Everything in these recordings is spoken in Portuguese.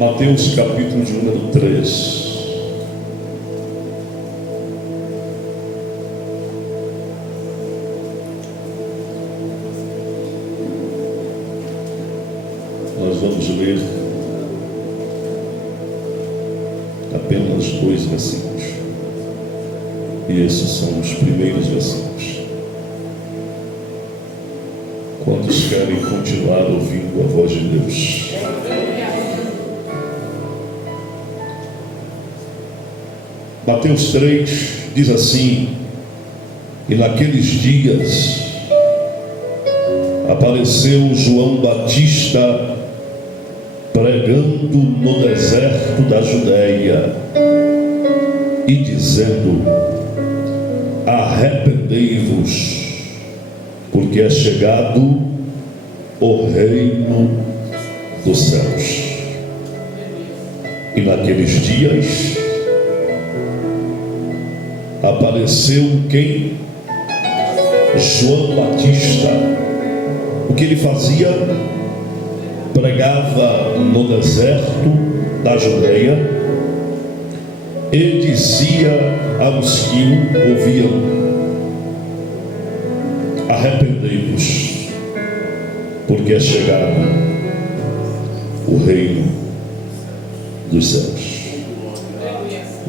Mateus capítulo de número 3. Nós vamos ler apenas 2 versículos. E esses são os primeiros versículos. Quantos querem continuar ouvindo a voz de Deus? Mateus 3 diz assim: e naqueles dias apareceu João Batista pregando no deserto da Judéia e dizendo: arrependei-vos, porque é chegado o reino dos céus. E naqueles dias apareceu quem? João Batista. O que ele fazia? Pregava no deserto da Judéia e dizia aos que o ouviam: arrependei-vos, porque é chegado o reino dos céus.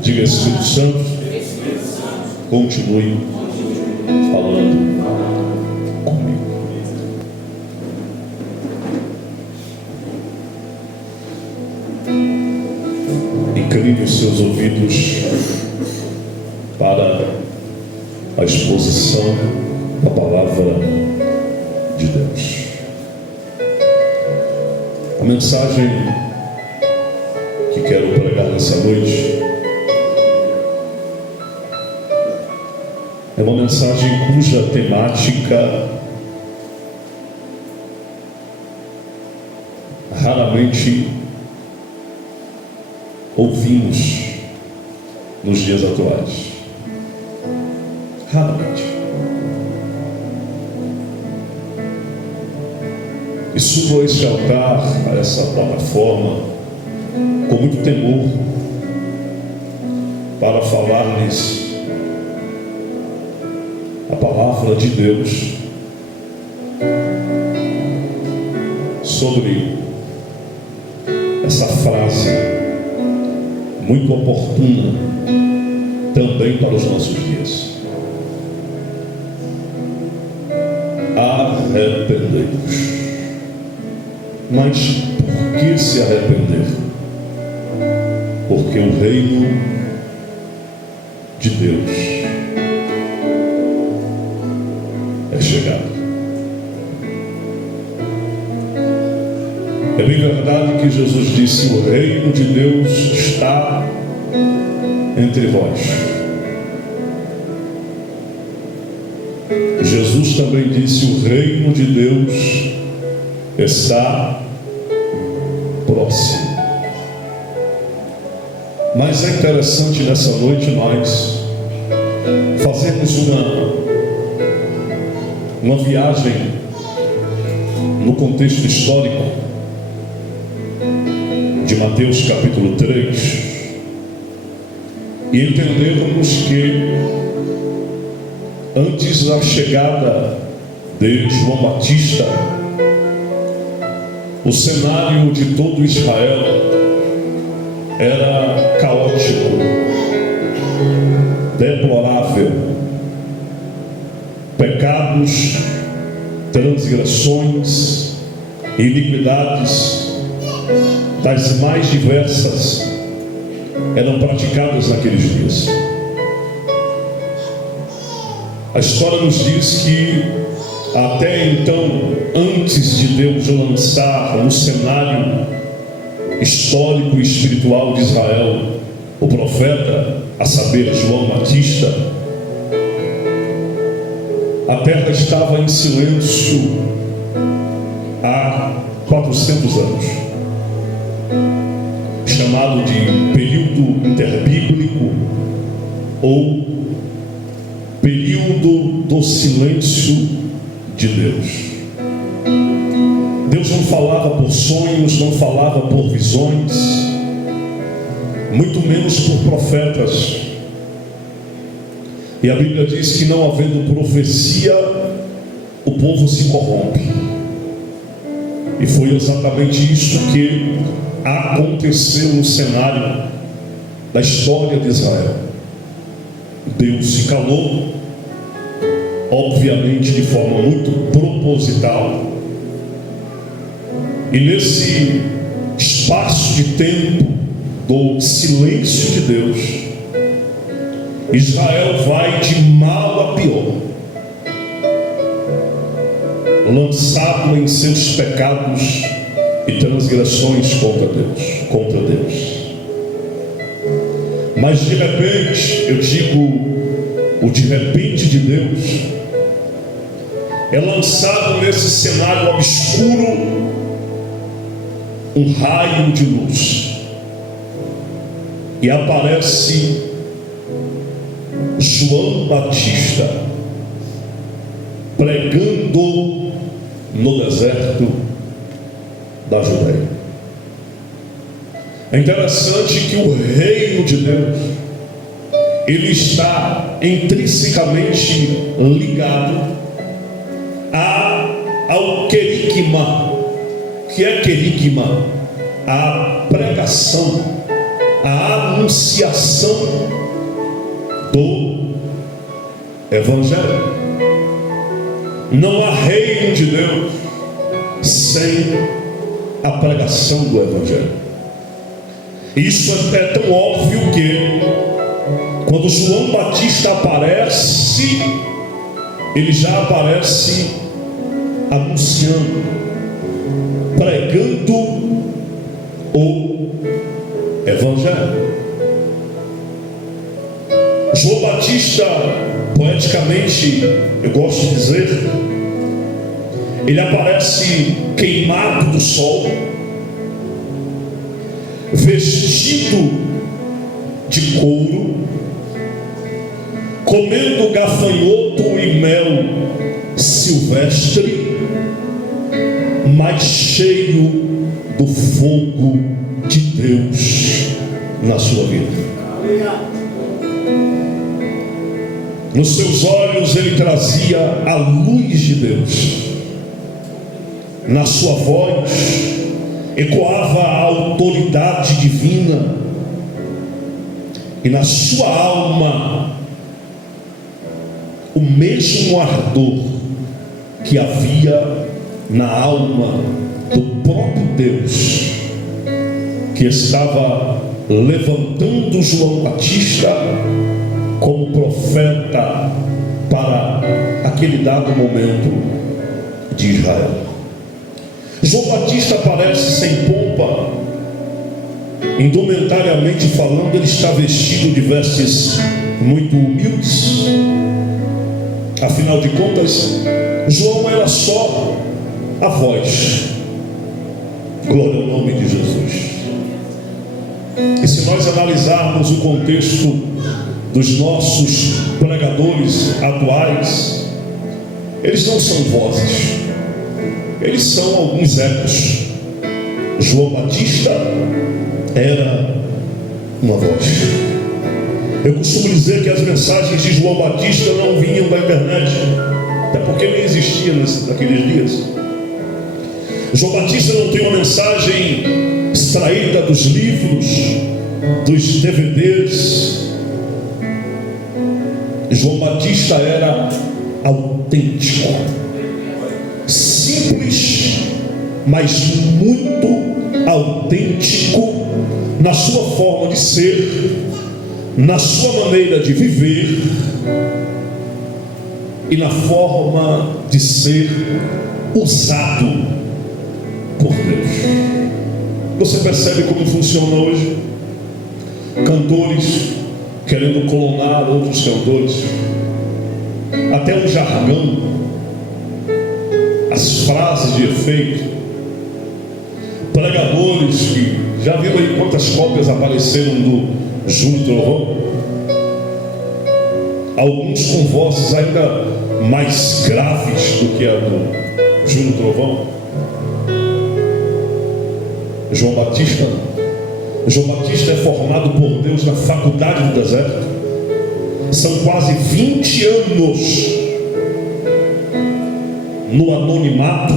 Diga: Espírito Santo, continue falando comigo. Incline os seus ouvidos para a exposição da palavra de Deus. A mensagem que quero pregar nessa noite é uma mensagem cuja temática raramente ouvimos nos dias atuais. Raramente. E subo a este altar, a essa plataforma, com muito temor, para falar-lhes a palavra de Deus sobre essa frase muito oportuna também para os nossos dias: arrependei-vos. Mas por que se arrepender? Porque o reino de Deus é chegado. É bem verdade que Jesus disse: o reino de Deus está entre vós. Jesus também disse: o reino de Deus está próximo. Mas é interessante nessa noite nós fazermos uma viagem no contexto histórico de Mateus capítulo 3 e entendermos que antes da chegada de João Batista, o cenário de todo Israel era caótico, deplorável. Pecados, transgressões, iniquidades das mais diversas eram praticadas naqueles dias. A história nos diz que até então, antes de Deus lançar no cenário histórico e espiritual de Israel o profeta, a saber, João Batista, a terra estava em silêncio há 400 anos, chamado de período interbíblico ou período do silêncio de Deus. Deus não falava por sonhos, não falava por visões, muito menos por profetas. E a Bíblia diz que não havendo profecia, o povo se corrompe. E foi exatamente isso que aconteceu no cenário da história de Israel. Deus se calou, obviamente de forma muito proposital. E nesse espaço de tempo do silêncio de Deus, Israel vai de mal a pior, lançado em seus pecados e transgressões contra Deus. Mas de repente, eu digo, o de repente de Deus é lançado nesse cenário obscuro um raio de luz, e aparece João Batista pregando no deserto da Judéia. É interessante que o reino de Deus, ele está intrinsecamente ligado ao querigma. O que é querigma? A pregação, a anunciação do Evangelho. Não há reino de Deus sem a pregação do Evangelho. Isso é tão óbvio que quando João Batista aparece, ele já aparece anunciando, pregando o Evangelho. João Batista, poeticamente, eu gosto de dizer, ele aparece queimado do sol, vestido de couro, comendo gafanhoto e mel silvestre, mas cheio do fogo de Deus na sua vida. Nos seus olhos ele trazia a luz de Deus, na sua voz ecoava a autoridade divina, e na sua alma o mesmo ardor que havia na alma do próprio Deus, que estava levantando João Batista como profeta para aquele dado momento de Israel. João Batista aparece sem pompa, indumentariamente falando, ele está vestido de vestes muito humildes. Afinal de contas, João era só a voz. Glória ao nome de Jesus. E se nós analisarmos o contexto dos nossos pregadores atuais, eles não são vozes, eles são alguns ecos. João Batista era uma voz. Eu costumo dizer que as mensagens de João Batista não vinham da internet, até porque nem existia naqueles dias. João Batista não tem uma mensagem extraída dos livros, dos DVDs. João Batista era autêntico, simples, mas muito autêntico na sua forma de ser, na sua maneira de viver e na forma de ser usado por Deus. Você percebe como funciona hoje? Cantores querendo clonar outros cantores, até o jargão, as frases de efeito, pregadores que já viram aí quantas cópias apareceram do Júnior Trovão, alguns com vozes ainda mais graves do que a do Júnior Trovão. João Batista não. João Batista é formado por Deus na faculdade do deserto. São quase 20 anos no anonimato,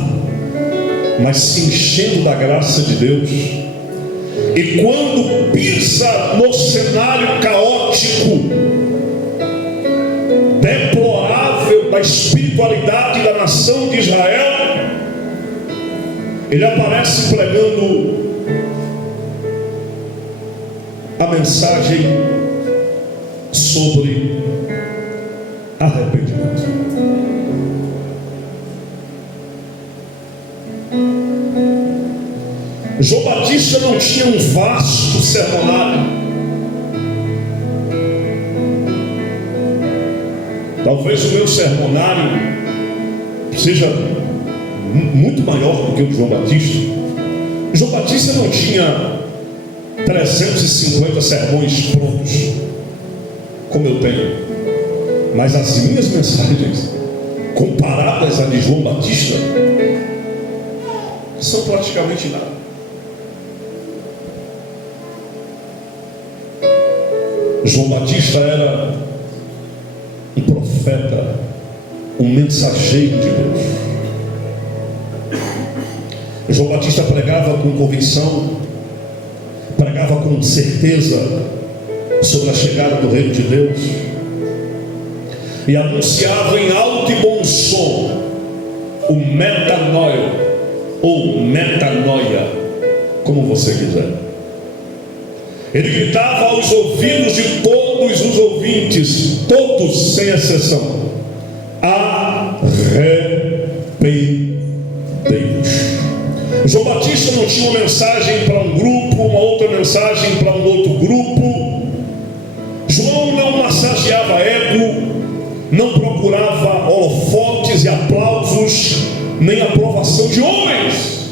mas se enchendo da graça de Deus. E quando pisa no cenário caótico, deplorável da espiritualidade da nação de Israel, ele aparece pregando a mensagem sobre arrependimento. João Batista não tinha um vasto sermonário. Talvez o meu sermonário seja muito maior do que o de João Batista. João Batista não tinha 350 sermões prontos, como eu tenho. Mas as minhas mensagens, comparadas à de João Batista, são praticamente nada. João Batista era um profeta, um mensageiro de Deus. João Batista pregava com convicção, pregava com certeza sobre a chegada do reino de Deus, e anunciava em alto e bom som o metanoia, ou metanoia, como você quiser. Ele gritava aos ouvidos de todos os ouvintes, todos sem exceção: arrependei-vos. João Batista não tinha uma mensagem para um grupo, uma outra mensagem para um outro grupo. João não massageava ego, não procurava holofotes e aplausos, nem aprovação de homens.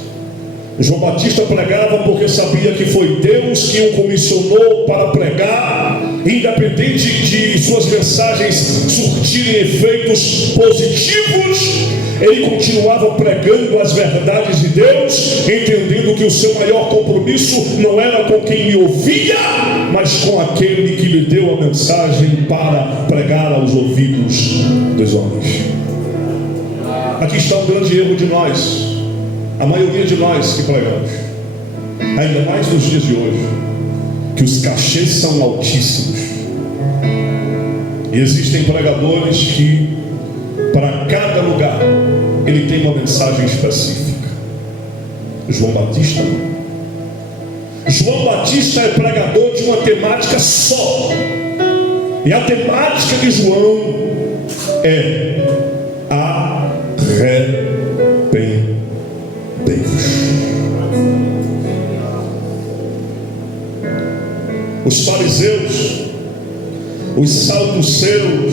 João Batista pregava porque sabia que foi Deus que o comissionou para pregar, independente de suas mensagens surtirem efeitos positivos. Ele continuava pregando as verdades de Deus, entendendo que o seu maior compromisso não era com quem lhe ouvia, mas com aquele que lhe deu a mensagem para pregar aos ouvidos dos homens. Aqui está um grande erro de nós, a maioria de nós que pregamos, ainda mais nos dias de hoje, que os cachês são altíssimos. E existem pregadores que, para cada lugar, ele tem uma mensagem específica. João Batista não. João Batista é pregador de uma temática só. E a temática de João é arrependei-vos. Os fariseus, os saduceus,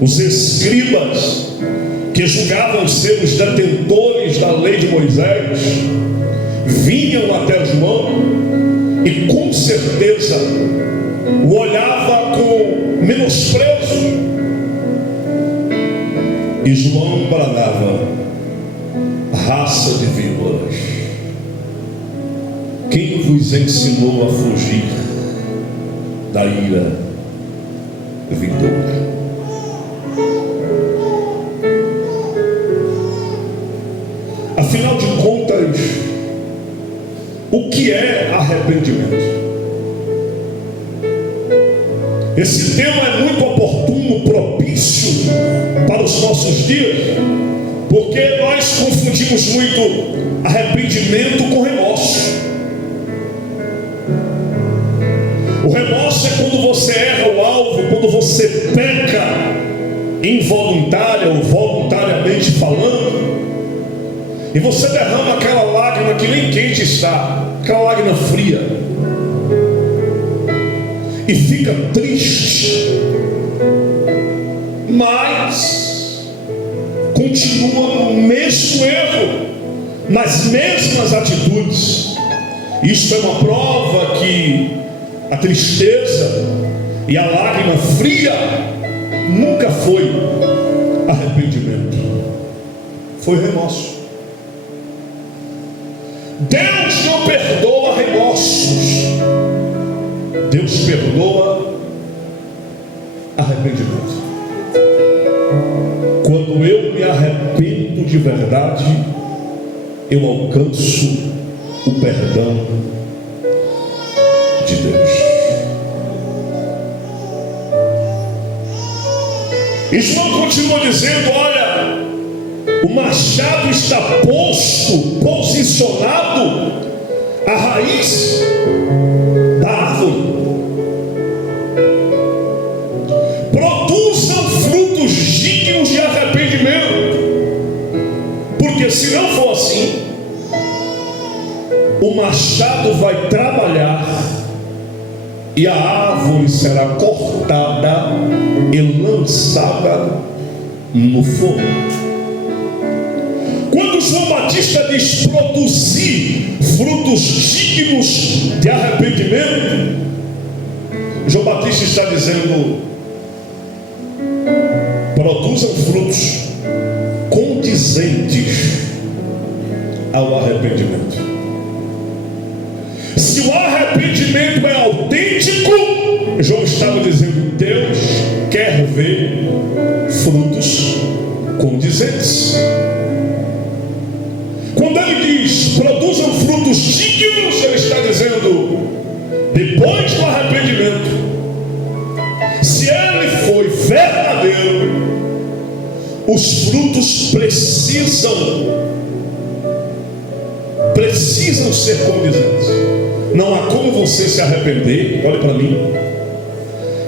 os escribas, que julgavam ser os detentores da lei de Moisés, vinham até João e com certeza o olhava com menosprezo. E João bradava: raça de víboras, quem vos ensinou a fugir da ira vindoura? Afinal de contas, o que é arrependimento? Esse tema é muito oportuno, propício para os nossos dias, porque nós confundimos muito arrependimento com remorso. O remorso é quando você erra o alvo, quando você peca involuntária ou voluntariamente falando, e você derrama aquela lágrima que nem quente está, aquela lágrima fria, e fica triste, mas continua no mesmo erro, nas mesmas atitudes. Isso é uma prova que a tristeza e a lágrima fria nunca foi arrependimento, foi remorso. Deus não perdoa remorsos. Deus perdoa arrependimento. Quando eu me arrependo de verdade, eu alcanço o perdão de Deus. João continua dizendo: olha, o machado está posicionado à raiz da árvore. Produzam frutos dignos de arrependimento, porque se não for assim, o machado vai trabalhar e a árvore será cortada e lançada no fogo. Quando João Batista diz produzir frutos dignos de arrependimento, João Batista está dizendo: produzam frutos condizentes ao arrependimento. Se o arrependimento é autêntico, João estava dizendo, Deus quer ver frutos condizentes. Quando ele diz produzam frutos dignos, ele está dizendo, depois do arrependimento, se ele foi verdadeiro, os frutos precisam ser condizentes. Não há como você se arrepender, olhe para mim,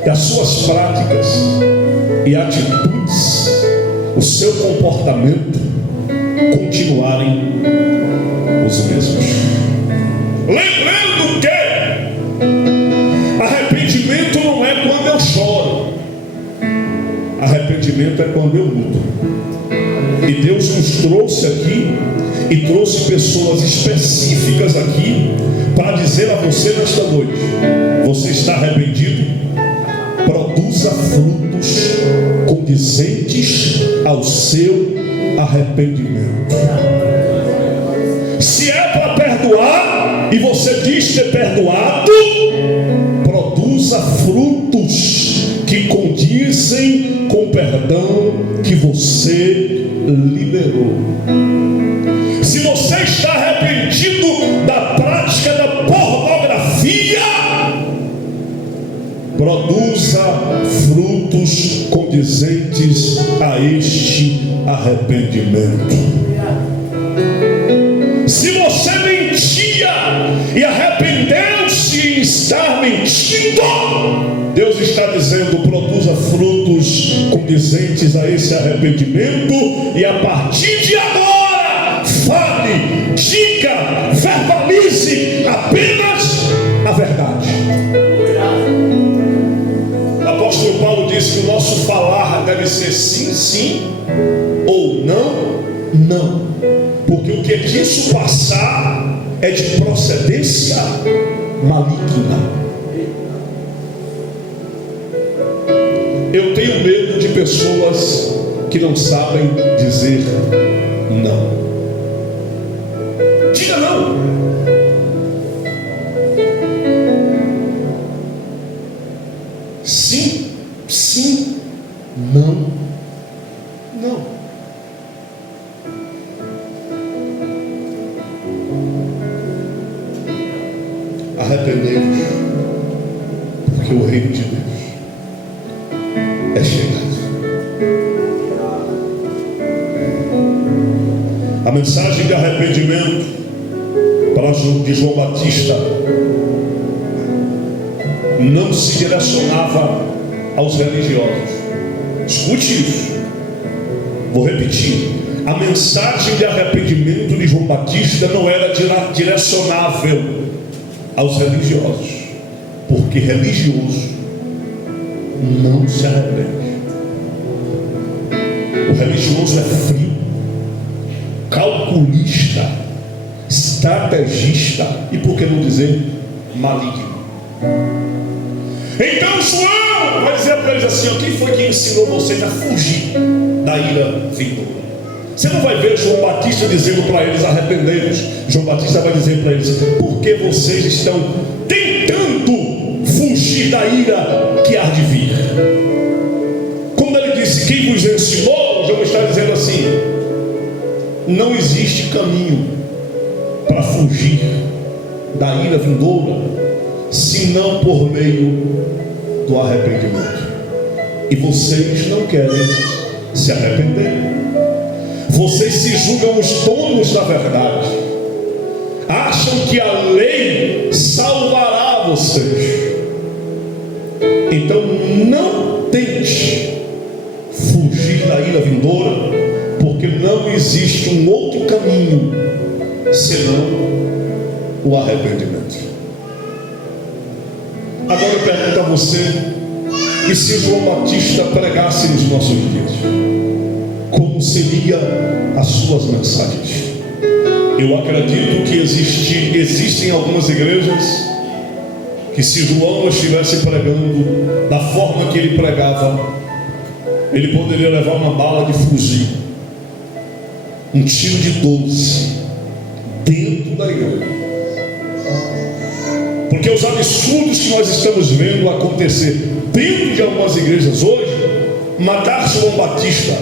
e as suas práticas e atitudes, o seu comportamento continuarem os mesmos. Lembrando que arrependimento não é quando eu choro, arrependimento é quando eu luto. E Deus nos trouxe aqui e trouxe pessoas específicas aqui para dizer a você nesta noite: você está arrependido? Produza frutos condizentes ao seu arrependimento. Se é para perdoar e você diz ter perdoado, produza frutos que condizem com o perdão que você liberou. Se você está arrependido da prática da pornografia, produza frutos condizentes a este arrependimento. Se você mentia e arrependeu-se em estar mentindo, Deus está dizendo, produza frutos condizentes a esse arrependimento, e a partir de agora, fale, diga, verbalize apenas a verdade. O apóstolo Paulo diz que o nosso falar deve ser sim, sim, ou não, não, porque o que disso passar é de procedência maligna. Eu tenho medo de pessoas que não sabem dizer não. Diga não. Sim, sim, não, não. Arrependei-vos, porque o reino de Deus é chegado. A mensagem de arrependimento de João Batista não se direcionava aos religiosos. Escute isso. Vou repetir. A mensagem de arrependimento de João Batista não era direcionável aos religiosos, porque religioso não se arrepende. O religioso é frio, calculista, estrategista e, por que não dizer, maligno. Então João vai dizer para eles assim: quem foi que ensinou vocês a fugir da ira vindoura? Você não vai ver João Batista dizendo para eles: arrependei-vos. João Batista vai dizer para eles: porque vocês estão tentando fugir da ira que há de vir. Quando ele disse: quem vos ensinou, João está dizendo assim: não existe caminho para fugir da ira vindoura, senão por meio do arrependimento. E vocês não querem se arrepender. Vocês se julgam os donos da verdade, acham que a lei salvará vocês. Então não tente fugir da ira vindoura, porque não existe um outro caminho senão o arrependimento. Agora eu pergunto a você: e se João Batista pregasse nos nossos dias, como seriam as suas mensagens? Eu acredito que existem algumas igrejas que, se João estivesse pregando da forma que ele pregava, ele poderia levar uma bala de fuzil, um tiro de 12 dentro da igreja. Porque os absurdos que nós estamos vendo acontecer dentro de algumas igrejas hoje, matar João Batista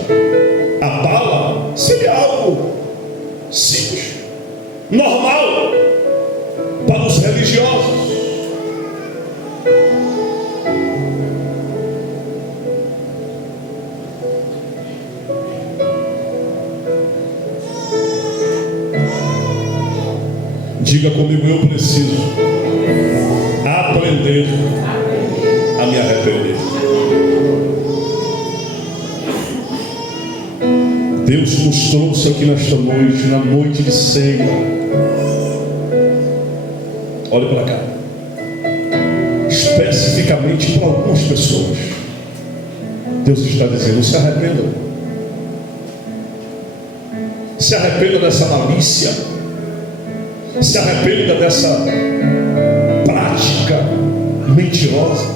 a bala seria algo simples, normal para os religiosos. Diga comigo: eu preciso aprender a me arrepender. Deus nos trouxe aqui nesta noite, na noite de ceia. Olha para cá. Especificamente para algumas pessoas, Deus está dizendo: se arrependa. Se arrependa dessa malícia. Se arrependa dessa prática mentirosa.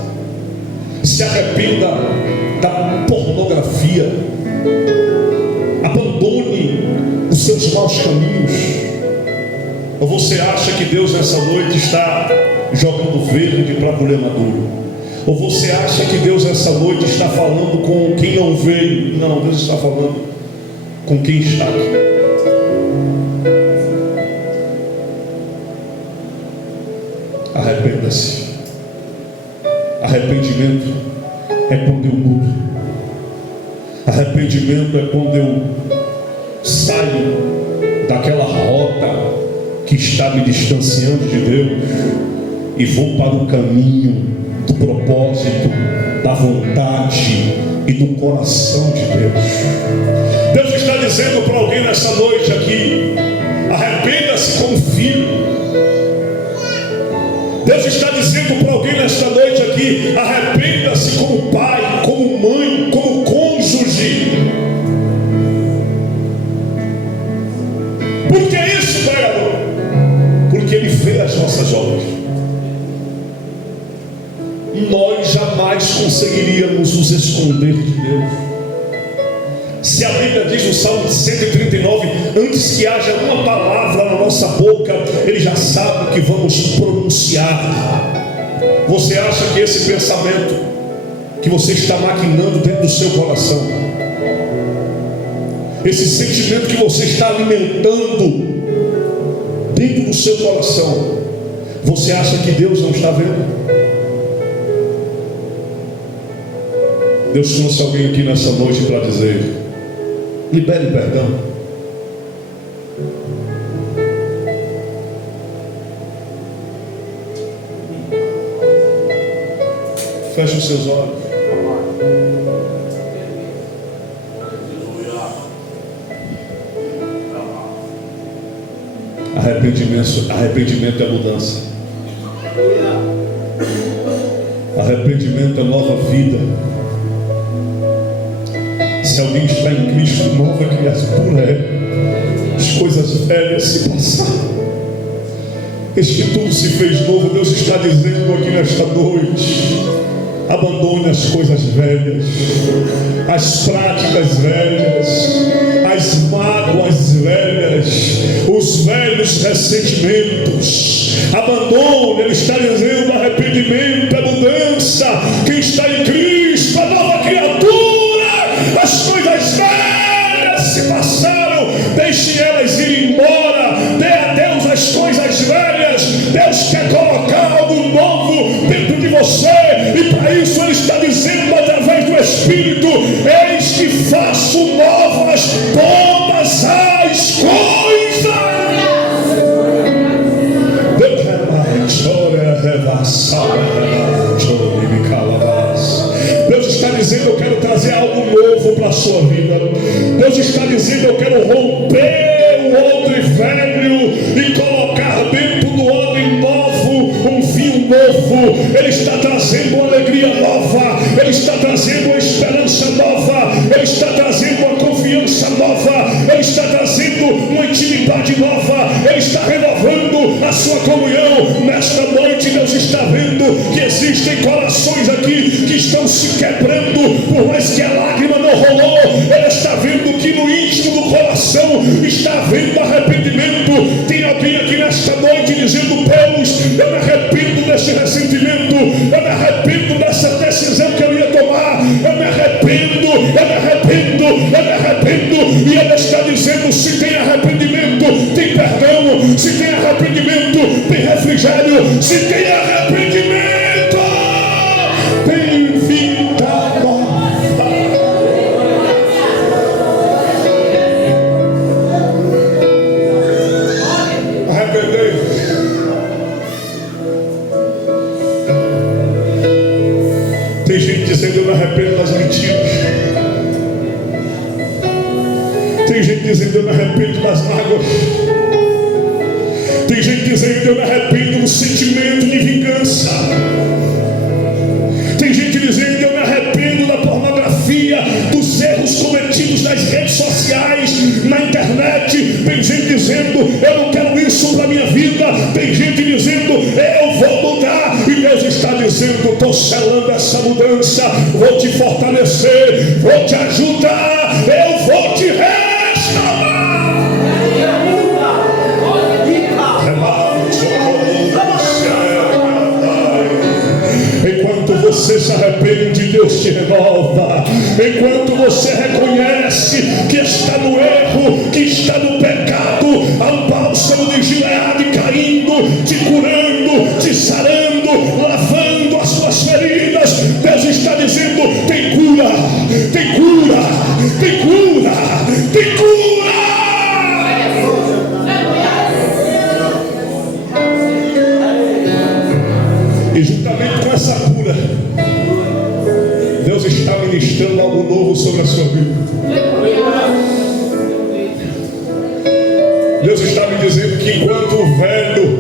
Se arrependa da pornografia. Abandone os seus maus caminhos. Ou você acha que Deus nessa noite está jogando verde para colher maduro? Ou você acha que Deus nessa noite está falando com quem não veio? Não, Deus está falando com quem está aqui. Arrependa-se. Arrependimento é quando eu mudo. Arrependimento é quando eu saio daquela rota que está me distanciando de Deus e vou para o caminho do propósito, da vontade e do coração de Deus. Deus está dizendo para alguém nessa noite aqui: arrependa-se como filho. Deus está dizendo para alguém nesta noite aqui: arrependa-se como pai, como mãe, como cônjuge. Por que isso, pregador? Porque Ele vê as nossas obras. Nós jamais conseguiríamos nos esconder de Deus. Se a Bíblia diz no Salmo 139, antes que haja uma palavra na nossa boca, Ele já sabe o que vamos pronunciar. Você acha que esse pensamento que você está maquinando dentro do seu coração, esse sentimento que você está alimentando dentro do seu coração, você acha que Deus não está vendo? Deus trouxe alguém aqui nessa noite para dizer: libere perdão. Feche os seus olhos. Arrependimento é mudança. Arrependimento é nova vida. Se alguém está em Cristo, nova criatura é. As coisas velhas se passaram, eis que tudo se fez novo. Deus está dizendo aqui nesta noite: Abandone as coisas velhas, as práticas velhas, as mágoas velhas, os velhos ressentimentos. Abandone, ele está dizendo: arrependimento é mudança. Quem está em Cristo, a nova criatura. As coisas velhas se passaram, deixe elas ir embora. Dê a Deus as coisas velhas. Deus quer colocar algo novo dentro de você, e para isso Ele está dizendo através do Espírito: eis que faço novas todas as coisas. Deus está dizendo: eu quero trazer algo novo para a sua vida. Deus está dizendo: eu quero romper o odre velho e colocar dentro do odre novo um vinho novo. Ele está trazendo uma alegria nova, Ele está trazendo uma esperança nova, Ele está trazendo uma confiança nova, Ele está trazendo uma intimidade nova, Ele está renovando a sua comunhão. Nesta noite Deus está vendo que existem corações aqui que estão se quebrando, por mais que a lágrima não rolou. Ele está vendo que no íntimo do coração está havendo arrependimento. Tem alguém aqui nesta noite dizendo: Deus, eu me arrependo desse ressentimento, eu me arrependo dessa decisão que eu ia tomar, eu me arrependo, eu me arrependo, eu me arrependo. E Ele está dizendo: se tem arrependimento, tem perdão. Se tem arrependimento, tem refrigério. Se tem arrependimento, tem vida nova. Arrependei. Tem gente dizendo: eu me arrependo das mentiras. Tem gente dizendo: eu me arrependo das mágoas. Tem gente dizendo: eu me arrependo do sentimento de vingança. Tem gente dizendo: eu me arrependo da pornografia, dos erros cometidos nas redes sociais, na internet. Tem gente dizendo: eu não quero isso para minha vida. Tem gente dizendo: eu vou mudar. E Deus está dizendo: estou selando essa mudança, vou te fortalecer, vou te ajudar, eu vou te restaurar. Enquanto você se arrepende, Deus te renova. Enquanto você reconhece que está no erro, que está no pecado, há um bálsamo de Gileade caindo, te curando, te sarando, lavando as suas feridas. Deus está dizendo: tem cura, tem cura, tem cura, tem cura. E juntamente com essa cura, Deus está ministrando algo novo sobre a sua vida. Deus está me dizendo que enquanto o velho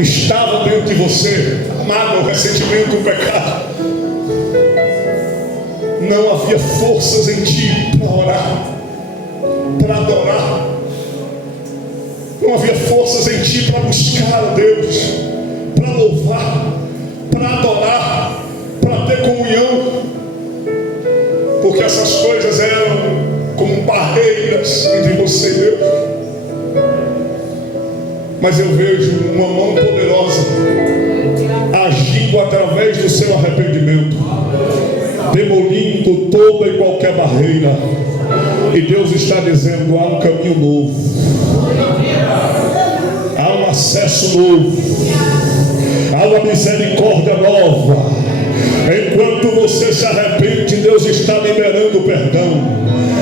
estava dentro de você, amado, o ressentimento, o pecado, não havia forças em ti para orar, para adorar. Não havia forças em ti para buscar a Deus, para louvar, para adorar, para ter comunhão, porque essas coisas eram como barreiras entre você e Deus. Mas eu vejo uma mão poderosa agindo através do seu arrependimento, demolindo toda e qualquer barreira. E Deus está dizendo: há um caminho novo, há um acesso novo, há uma misericórdia nova. Enquanto você se arrepende, Deus está liberando perdão.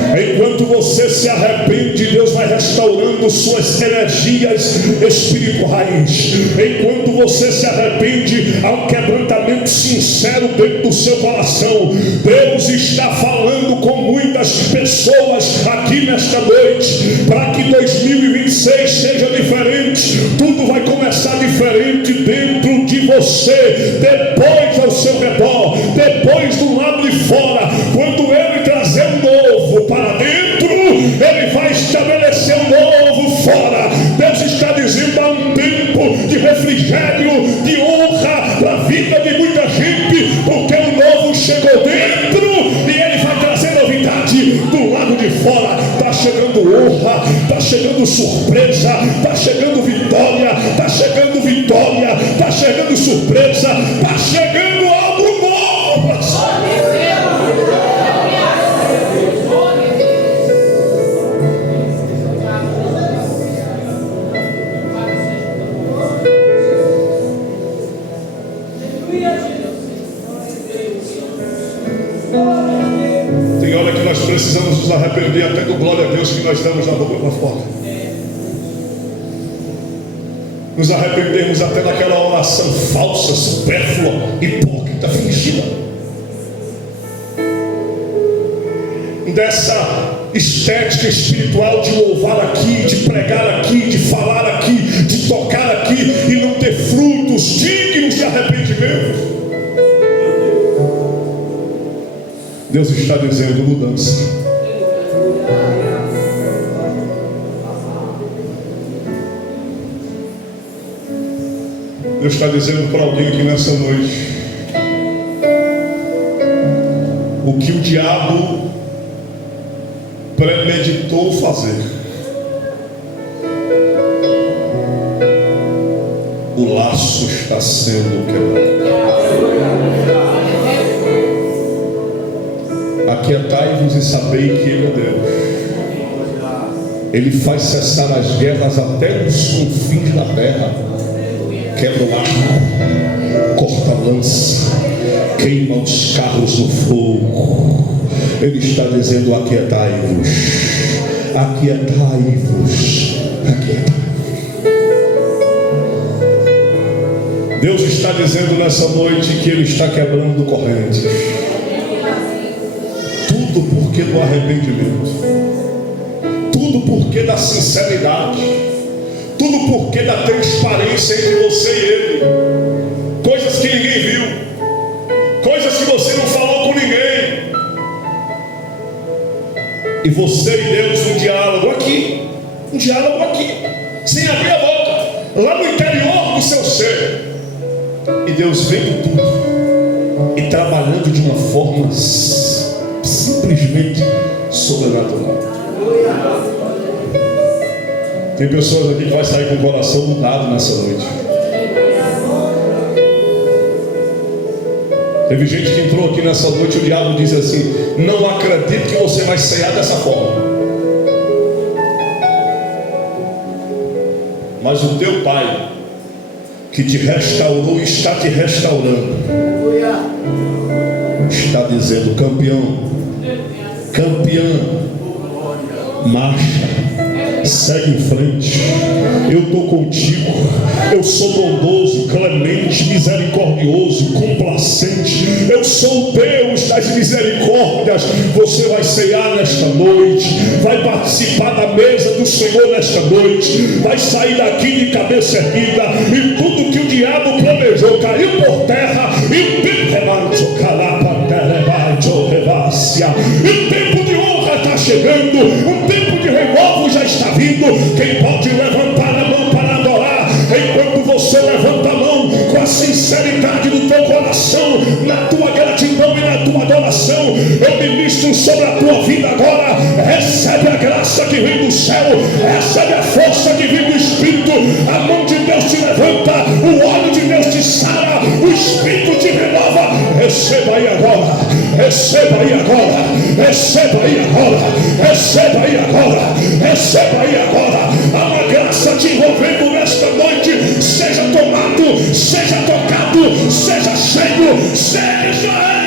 Enquanto você se arrepende, Deus vai restaurando suas energias espirituais. Enquanto você se arrepende, há um quebrantamento sincero dentro do seu coração. Deus está falando com muitas pessoas aqui nesta noite, para que 2026 seja diferente. Tudo vai começar diferente dentro de você, depois ao seu redor, depois do lado de fora. Quando Ele trazer um novo para dentro, Ele vai estabelecer um novo fora. Deus está dizendo: há um tempo de refrigério, de honra para a vida de muita gente, porque chegando honra, está chegando surpresa, está chegando vitória, está chegando vitória, está chegando surpresa, está chegando algo novo. Tem hora que nós precisamos nos arrepender até do glória a Deus que nós damos lá fora. Nos arrependermos até daquela oração falsa, supérflua, hipócrita, fingida. Dessa estética espiritual de louvar aqui, de pregar aqui, de falar aqui, de tocar aqui e não ter frutos dignos de arrependimento. Deus está dizendo mudança. Deus está dizendo para alguém aqui nessa noite: o que o diabo premeditou fazer, o laço está sendo quebrado. Aquietai-vos e sabei que Ele é Deus. Ele faz cessar as guerras até nos confins da terra. Quebra o arco, corta a lança, queima os carros no fogo. Ele está dizendo: aquietai-vos, aquietai-vos, aquietai-vos. Deus está dizendo nessa noite que Ele está quebrando correntes. Tudo porque do arrependimento, tudo porque da sinceridade, tudo porque da transparência entre você e Ele. Coisas que ninguém viu, coisas que você não falou com ninguém, e você e Deus um diálogo aqui, sem abrir a boca, lá no interior do seu ser, e Deus vendo tudo e trabalhando de uma forma simplesmente sobrenatural. Tem pessoas aqui que vai sair com o coração mudado nessa noite. Teve gente que entrou aqui nessa noite e o diabo diz assim: não acredito que você vai ceiar dessa forma. Mas o teu Pai que te restaurou e está te restaurando, está dizendo: campeão, marcha, segue em frente, eu estou contigo, eu sou bondoso, clemente, misericordioso, complacente, eu sou o Deus das misericórdias. Você vai ceiar nesta noite, vai participar da mesa do Senhor nesta noite, vai sair daqui de cabeça erguida, e tudo que o diabo planejou caiu por terra, e o tempo de honra está chegando, o tempo de renovo já está vindo. Quem pode levantar a mão para adorar? Enquanto você levanta a mão com a sinceridade do teu coração, na tua gratidão e na tua adoração, eu ministro sobre a tua vida agora. Recebe a graça que vem do céu, recebe a força que vem do Espírito. A mão de Deus te levanta, o óleo de Deus te sara, o Espírito te renova. Receba aí agora, receba aí agora, receba aí agora, receba aí agora, receba aí agora. Há uma graça te envolvendo nesta noite. Seja tomado, seja tocado, seja cheio, seja